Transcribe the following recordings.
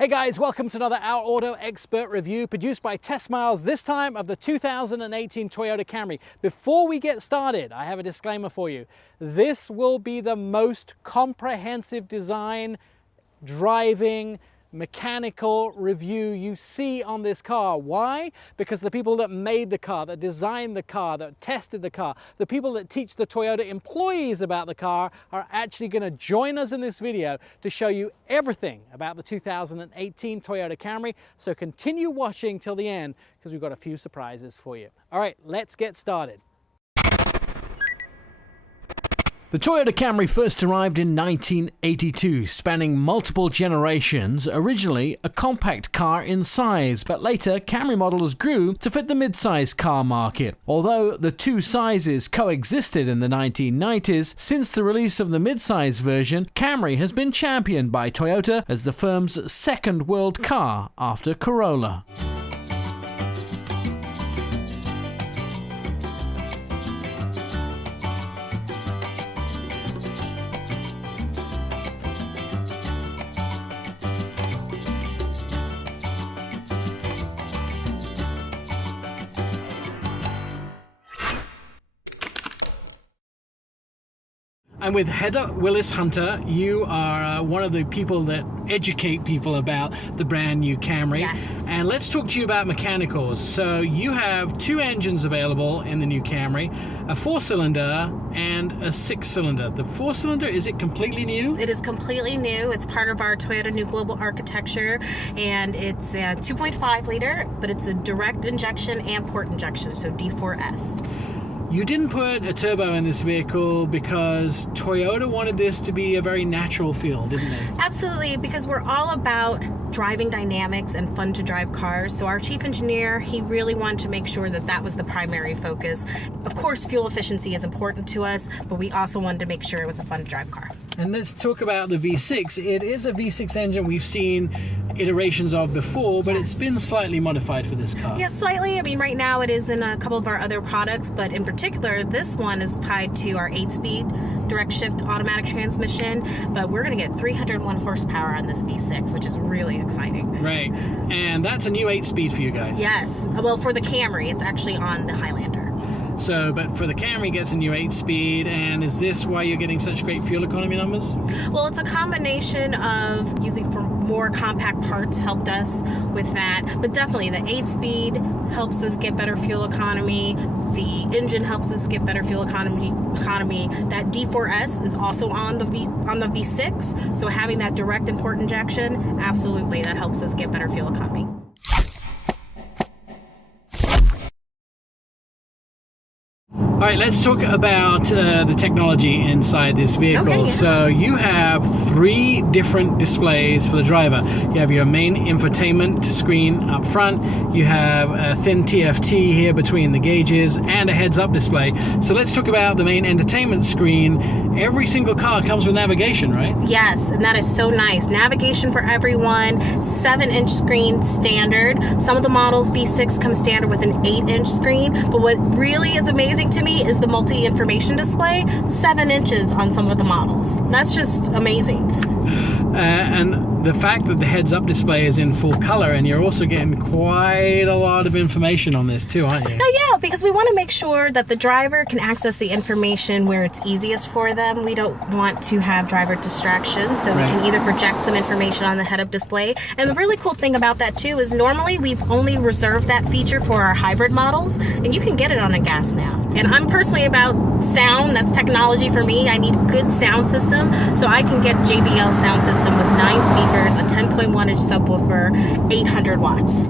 Hey guys, welcome to another Our Auto Expert review produced by Nik Miles, this time of the 2018 Toyota Camry. Before we get started, I have a disclaimer for you. This will be the most comprehensive design, driving, mechanical review you see on this car. Why? Because the people that made the car, that designed the car, that tested the car, the people that teach the Toyota employees about the car are actually going to join us in this video to show you everything about the 2018 Toyota Camry. So continue watching till the end because we've got a few surprises for you. All right, let's get started. The Toyota Camry first arrived in 1982, spanning multiple generations, originally a compact car in size, but later Camry models grew to fit the mid-size car market. Although the two sizes coexisted in the 1990s, since the release of the mid-size version, Camry has been championed by Toyota as the firm's second world car after Corolla. I'm with Heather Willis-Hunter. You are one of the people that educate people about the brand new Camry. Yes. And let's talk to you about mechanicals. So you have two engines available in the new Camry, a 4-cylinder and a 6-cylinder. The 4-cylinder, is it completely new? It is completely new. It's part of our Toyota New Global Architecture, and it's a 2.5 liter, but it's a direct injection and port injection, so D4S. You didn't put a turbo in this vehicle because Toyota wanted this to be a very natural feel, didn't they? Absolutely, because we're all about driving dynamics and fun to drive cars. So our chief engineer, he really wanted to make sure that that was the primary focus. Of course, fuel efficiency is important to us, but we also wanted to make sure it was a fun to drive car. And let's talk about the V6. It is a V6 engine we've seen iterations of before, but it's been slightly modified for this car. Yeah, slightly. I mean, right now it is in a couple of our other products, but in particular, this one is tied to our 8-speed direct shift automatic transmission, but we're going to get 301 horsepower on this V6, which is really exciting. Right, and that's a new 8-speed for you guys. Yes, well, for the Camry, it's actually on the Highlander. So, but for the Camry, it gets a new 8-speed, and is this why you're getting such great fuel economy numbers? Well, it's a combination of using for more compact parts helped us with that, but definitely the 8-speed helps us get better fuel economy. The engine helps us get better fuel economy. That D4S is also on the V6, so having that direct and port injection, absolutely, that helps us get better fuel economy. All right, let's talk about the technology inside this vehicle. Okay, yeah. So you have 3 different displays for the driver. You have your main infotainment screen up front, you have a thin TFT here between the gauges, and a heads-up display. So let's talk about the main entertainment screen. Every single car comes with navigation, right? Yes, and that is so nice. Navigation for everyone, 7-inch screen standard. Some of the models V6 come standard with an 8-inch screen, but what really is amazing to me is the multi-information display, 7 inches on some of the models. That's just amazing. And the fact that the heads-up display is in full color, and you're also getting quite a lot of information on this too, aren't you? Oh yeah, because we want to make sure that the driver can access the information where it's easiest for them. We don't want to have driver distraction, so we can either project some information on the head-up display. And the really cool thing about that too is normally we've only reserved that feature for our hybrid models, and you can get it on a gas now. And I'm personally about sound. That's technology for me. I need a good sound system, so I can get JBL sound system with 9 speakers, a 10.1-inch subwoofer, 800 watts.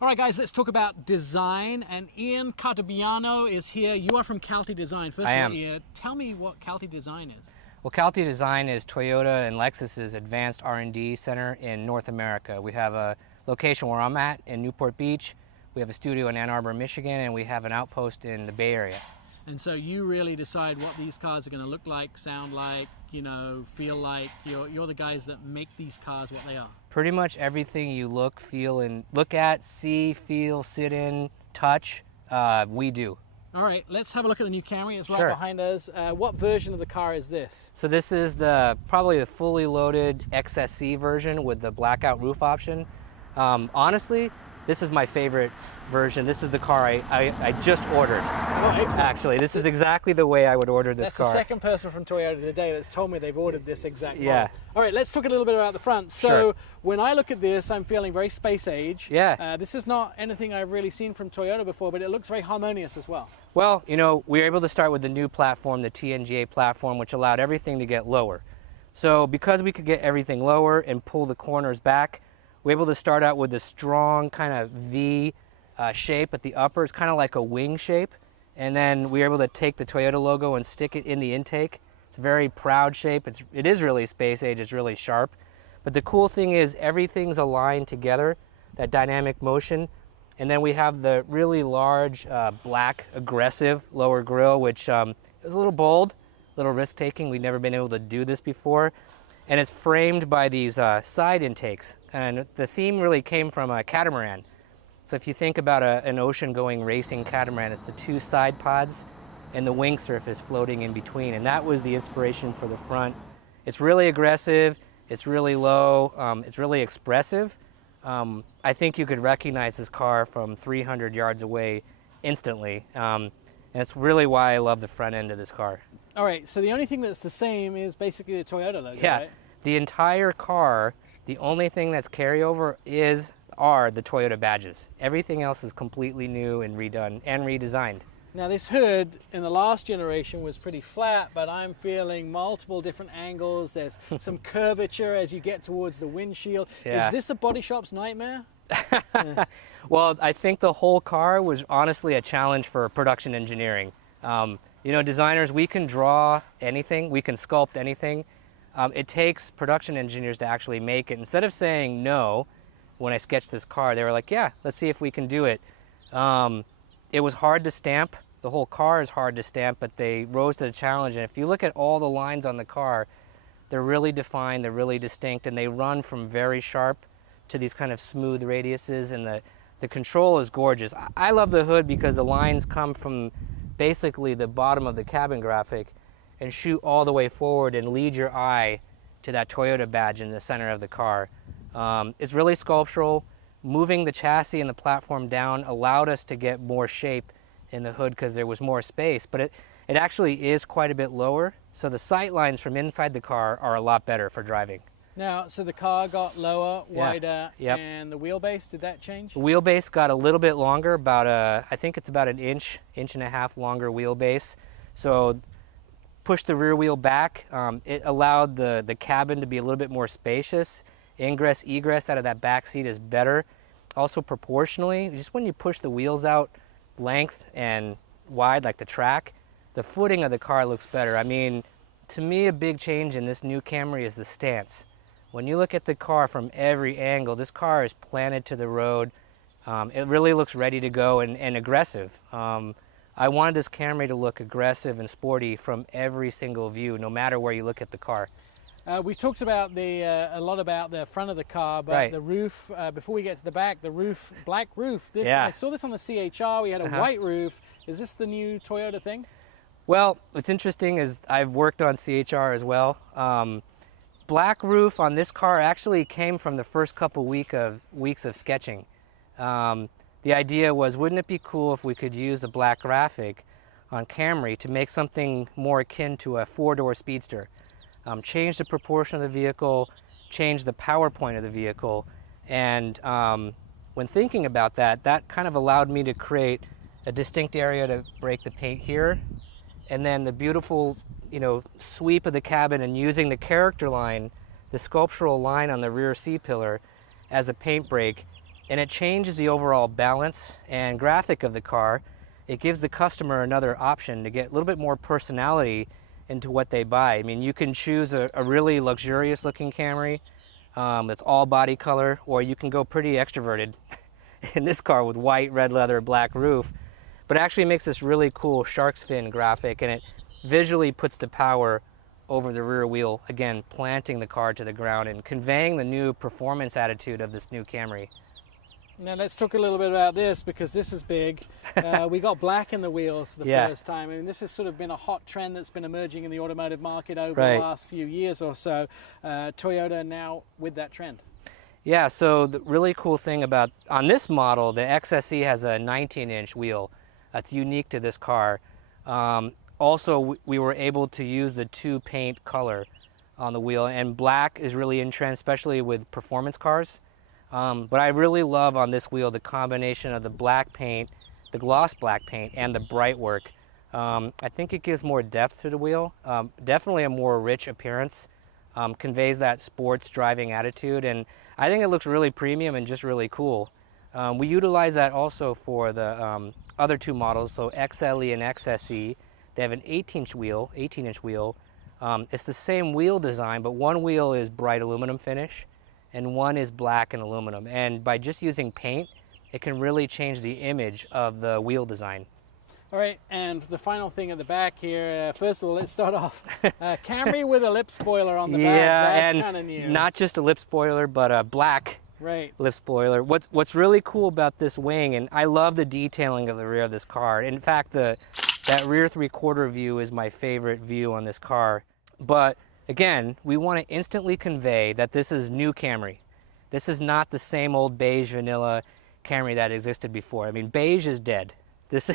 All right, guys, let's talk about design. And Ian Cartabiano is here. You are from Calty Design. First of all, Ian, tell me what Calty Design is. Well, Calty Design is Toyota and Lexus's advanced R&D center in North America. We have a location where I'm at in Newport Beach. We have a studio in Ann Arbor, Michigan, and we have an outpost in the Bay Area. And so you really decide what these cars are going to look like, sound like, you know, feel like. You're the guys that make these cars what they are. Pretty much everything you look at, see, feel, sit in, touch, we do. All right, let's have a look at the new Camry. It's right Sure. behind us. What version of the car is this? So this is probably the fully loaded XSC version with the blackout roof option. Honestly, this is my favorite version. This is the car I just ordered. Oh, excellent. Actually, this is exactly the way I would order this That's car. the second person from Toyota today that's told me they've ordered this exact model. Yeah. All right, let's talk a little bit about the front. So Sure. when I look at this, I'm feeling very space age. Yeah. This is not anything I've really seen from Toyota before, but it looks very harmonious as well. Well, you know, we were able to start with the new platform, the TNGA platform, which allowed everything to get lower. So because we could get everything lower and pull the corners back, we're able to start out with a strong kind of V shape at the upper. It's kind of like a wing shape. And then we were able to take the Toyota logo and stick it in the intake. It's a very proud shape. It is really space age. It's really sharp. But the cool thing is everything's aligned together, that dynamic motion. And then we have the really large, black, aggressive lower grille, which is a little bold, a little risk-taking. We've never been able to do this before. And it's framed by these side intakes. And the theme really came from a catamaran. So if you think about an ocean-going racing catamaran, it's the two side pods and the wing surface floating in between. And that was the inspiration for the front. It's really aggressive, it's really low, it's really expressive. I think you could recognize this car from 300 yards away instantly. And it's really why I love the front end of this car. All right, so the only thing that's the same is basically the Toyota logo, Yeah, right? the entire car, the only thing that's carryover are the Toyota badges. Everything else is completely new and redone and redesigned. Now this hood in the last generation was pretty flat, but I'm feeling multiple different angles. There's some curvature as you get towards the windshield. Yeah. Is this a body shop's nightmare? Well, I think the whole car was honestly a challenge for production engineering. You know, designers, we can draw anything, we can sculpt anything. It takes production engineers to actually make it. Instead of saying no, when I sketched this car, they were like, yeah, let's see if we can do it. It was hard to stamp. The whole car is hard to stamp, but they rose to the challenge. And if you look at all the lines on the car, they're really defined, they're really distinct, and they run from very sharp to these kind of smooth radiuses, and the control is gorgeous. I love the hood because the lines come from basically the bottom of the cabin graphic and shoot all the way forward and lead your eye to that Toyota badge in the center of the car. It's really sculptural. Moving the chassis and the platform down allowed us to get more shape in the hood because there was more space, but it actually is quite a bit lower, so the sight lines from inside the car are a lot better for driving. Now, so the car got lower, Yeah. wider, Yep. and the wheelbase, did that change? The wheelbase got a little bit longer, about I think it's about an inch and a half longer wheelbase. So push the rear wheel back. It allowed the cabin to be a little bit more spacious. Ingress, egress out of that back seat is better. Also proportionally, just when you push the wheels out length and wide like the track, the footing of the car looks better. I mean, to me, a big change in this new Camry is the stance. When you look at the car from every angle, this car is planted to the road. It really looks ready to go and aggressive. I wanted this Camry to look aggressive and sporty from every single view, no matter where you look at the car. We've talked about a lot about the front of the car, but Right. the roof, before we get to the back, the roof, black roof. This, Yeah. I saw this on the CHR, we had a white roof. Is this the new Toyota thing? Well, what's interesting is I've worked on CHR as well. Black roof on this car actually came from the first couple weeks of sketching. The idea was, wouldn't it be cool if we could use the black graphic on Camry to make something more akin to a four-door speedster? Change the proportion of the vehicle, change the power point of the vehicle, and when thinking about that, that kind of allowed me to create a distinct area to break the paint here, and then the beautiful, you know, sweep of the cabin and using the character line, the sculptural line on the rear C-pillar as a paint break, and it changes the overall balance and graphic of the car. It gives the customer another option to get a little bit more personality into what they buy. I mean, you can choose a really luxurious looking Camry that's all body color, or you can go pretty extroverted in this car with white, red leather, black roof. But it actually makes this really cool shark's fin graphic, and it visually puts the power over the rear wheel, again, planting the car to the ground and conveying the new performance attitude of this new Camry. Now let's talk a little bit about this, because this is big. We got black in the wheels for the first time. I mean, this has sort of been a hot trend that's been emerging in the automotive market over the last few years or so. Toyota now with that trend. Yeah, so the really cool thing about, on this model, the XSE has a 19-inch wheel. That's unique to this car. Also, we were able to use the 2 paint color on the wheel, and black is really in trend, especially with performance cars. But I really love on this wheel the combination of the black paint, the gloss black paint, and the bright work. I think it gives more depth to the wheel, definitely a more rich appearance, conveys that sports driving attitude, and I think it looks really premium and just really cool. We utilize that also for the other 2 models, so XLE and XSE. They have an 18-inch wheel. It's the same wheel design, but one wheel is bright aluminum finish, and one is black and aluminum. And by just using paint, it can really change the image of the wheel design. All right, and the final thing at the back here, first of all, let's start off. Camry with a lip spoiler on the back. That's kind of new. Not just a lip spoiler, but a black lip spoiler. What's really cool about this wing, and I love the detailing of the rear of this car. In fact, that rear 3/4 view is my favorite view on this car. But again, we want to instantly convey that this is new Camry. This is not the same old beige vanilla Camry that existed before. I mean, beige is dead. This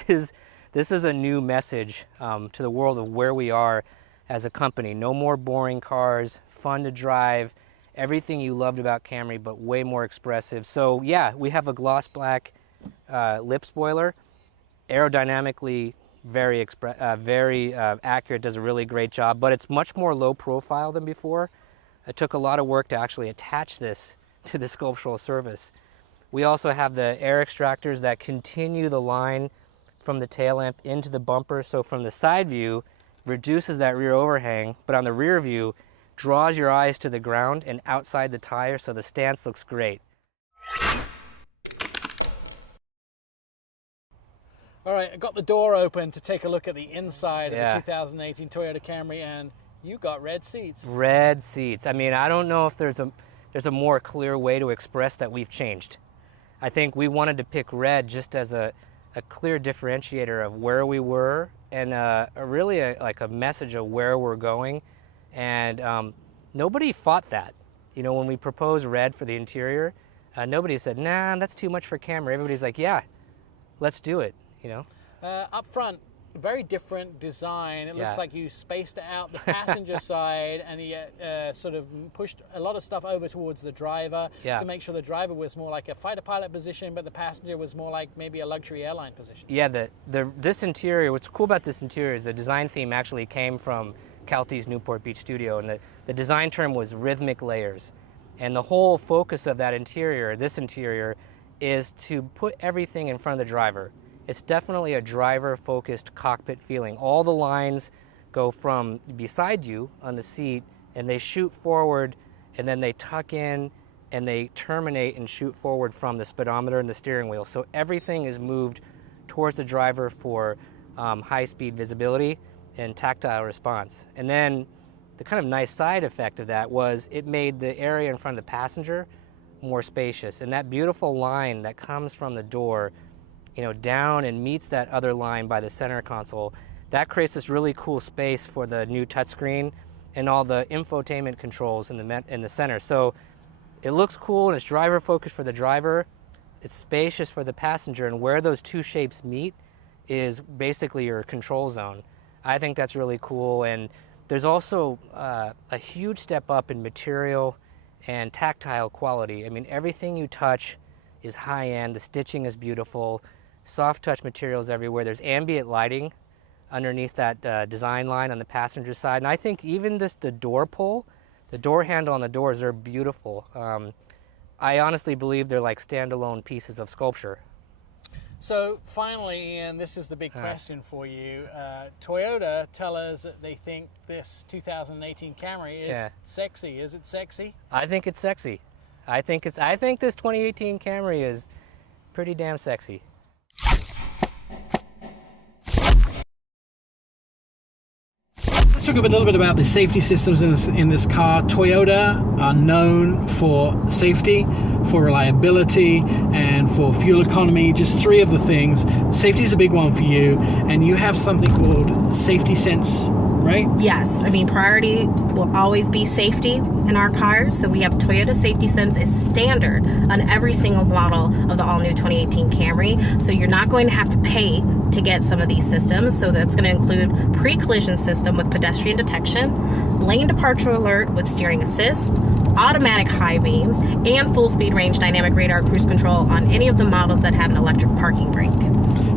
is a new message to the world of where we are as a company. No more boring cars, fun to drive, everything you loved about Camry, but way more expressive. So yeah, we have a gloss black lip spoiler, aerodynamically very accurate, does a really great job, but it's much more low profile than before. It took a lot of work to actually attach this to the sculptural surface. We also have the air extractors that continue the line from the tail lamp into the bumper, so from the side view, reduces that rear overhang, but on the rear view, draws your eyes to the ground and outside the tire, so the stance looks great. All right, I got the door open to take a look at the inside of the 2018 Toyota Camry, and you got red seats. Red seats. I mean, I don't know if there's a more clear way to express that we've changed. I think we wanted to pick red just as a clear differentiator of where we were, and like a message of where we're going. And nobody fought that. You know, when we proposed red for the interior, nobody said, nah, that's too much for Camry. Everybody's like, yeah, let's do it. You know, up front, very different design. It looks like you spaced out the passenger side, and you sort of pushed a lot of stuff over towards the driver to make sure the driver was more like a fighter pilot position, but the passenger was more like maybe a luxury airline position. Yeah, this interior, what's cool about this interior is the design theme actually came from Calty's Newport Beach studio, and the design term was rhythmic layers. And the whole focus of that interior, this interior, is to put everything in front of the driver. It's definitely a driver-focused cockpit feeling. All the lines go from beside you on the seat, and they shoot forward, and then they tuck in, and they terminate and shoot forward from the speedometer and the steering wheel. So everything is moved towards the driver for high-speed visibility and tactile response. And then the kind of nice side effect of that was it made the area in front of the passenger more spacious. And that beautiful line that comes from the door, you know, down and meets that other line by the center console, that creates this really cool space for the new touchscreen and all the infotainment controls in the center. So it looks cool, and it's driver focused for the driver. It's spacious for the passenger, and where those two shapes meet is basically your control zone. I think that's really cool, and there's also a huge step up in material and tactile quality. I mean, everything you touch is high-end. The stitching is beautiful. Soft touch materials everywhere. There's ambient lighting underneath that design line on the passenger side. And I think even the door pull, the door handle on the doors are beautiful. I honestly believe they're like standalone pieces of sculpture. So finally, and this is the big question for you, Toyota tell us that they think this 2018 Camry is sexy. Is it sexy? I think it's sexy. I think this 2018 Camry is pretty damn sexy. talk a little bit about the safety systems in this car. Toyota are known for safety, for reliability, and for fuel economy. Just three of the things. Safety is a big one for you, and you have something called Safety Sense, right? Yes, I mean, priority will always be safety in our cars. So we have Toyota Safety Sense is standard on every single model of the all-new 2018 Camry. So you're not going to have to pay to get some of these systems. So that's going to include pre-collision system with pedestrian detection, lane departure alert with steering assist, automatic high beams, and full speed range dynamic radar cruise control on any of the models that have an electric parking brake.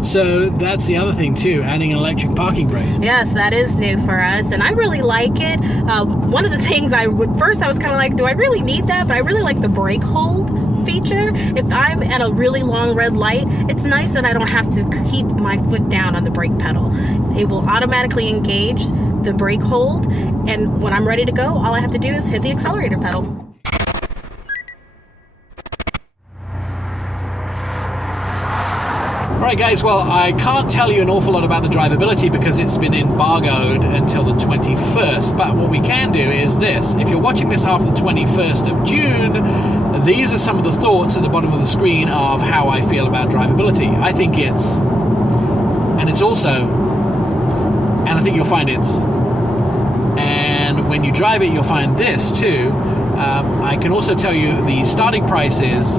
So that's the other thing too, adding an electric parking brake. Yes, that is new for us, and I really like it. One of the things I was kind of like, do I really need that? But I really like the brake hold feature. If I'm at a really long red light, it's nice that I don't have to keep my foot down on the brake pedal. It will automatically engage the brake hold, and when I'm ready to go, all I have to do is hit the accelerator pedal. Alright guys, well, I can't tell you an awful lot about the drivability because it's been embargoed until the 21st, but what we can do is this. If you're watching this after the 21st of June, these are some of the thoughts at the bottom of the screen of how I feel about drivability. I think it's, and it's also, and I think you'll find it's, and when you drive it, you'll find this too. I can also tell you the starting price is,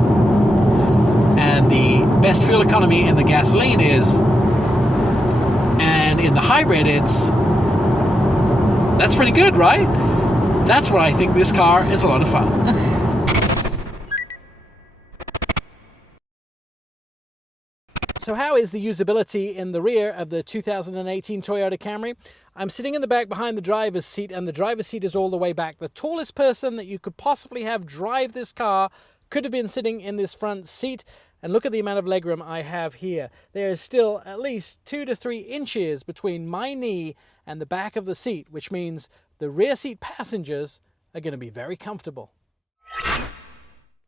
and the best fuel economy in the gasoline is, and in the hybrid that's pretty good, right? That's why I think this car is a lot of fun. So how is the usability in the rear of the 2018 Toyota Camry? I'm sitting in the back behind the driver's seat, and the driver's seat is all the way back. The tallest person that you could possibly have drive this car could have been sitting in this front seat. And look at the amount of legroom I have here. There is still at least 2 to 3 inches between my knee and the back of the seat, which means the rear seat passengers are going to be very comfortable.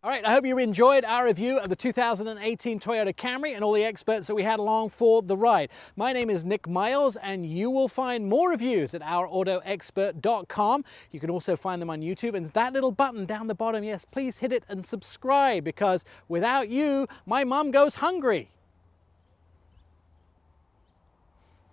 All right, I hope you enjoyed our review of the 2018 Toyota Camry and all the experts that we had along for the ride. My name is Nik Miles, and you will find more reviews at ourautoexpert.com. You can also find them on YouTube, and that little button down the bottom, yes, please hit it and subscribe, because without you, my mom goes hungry.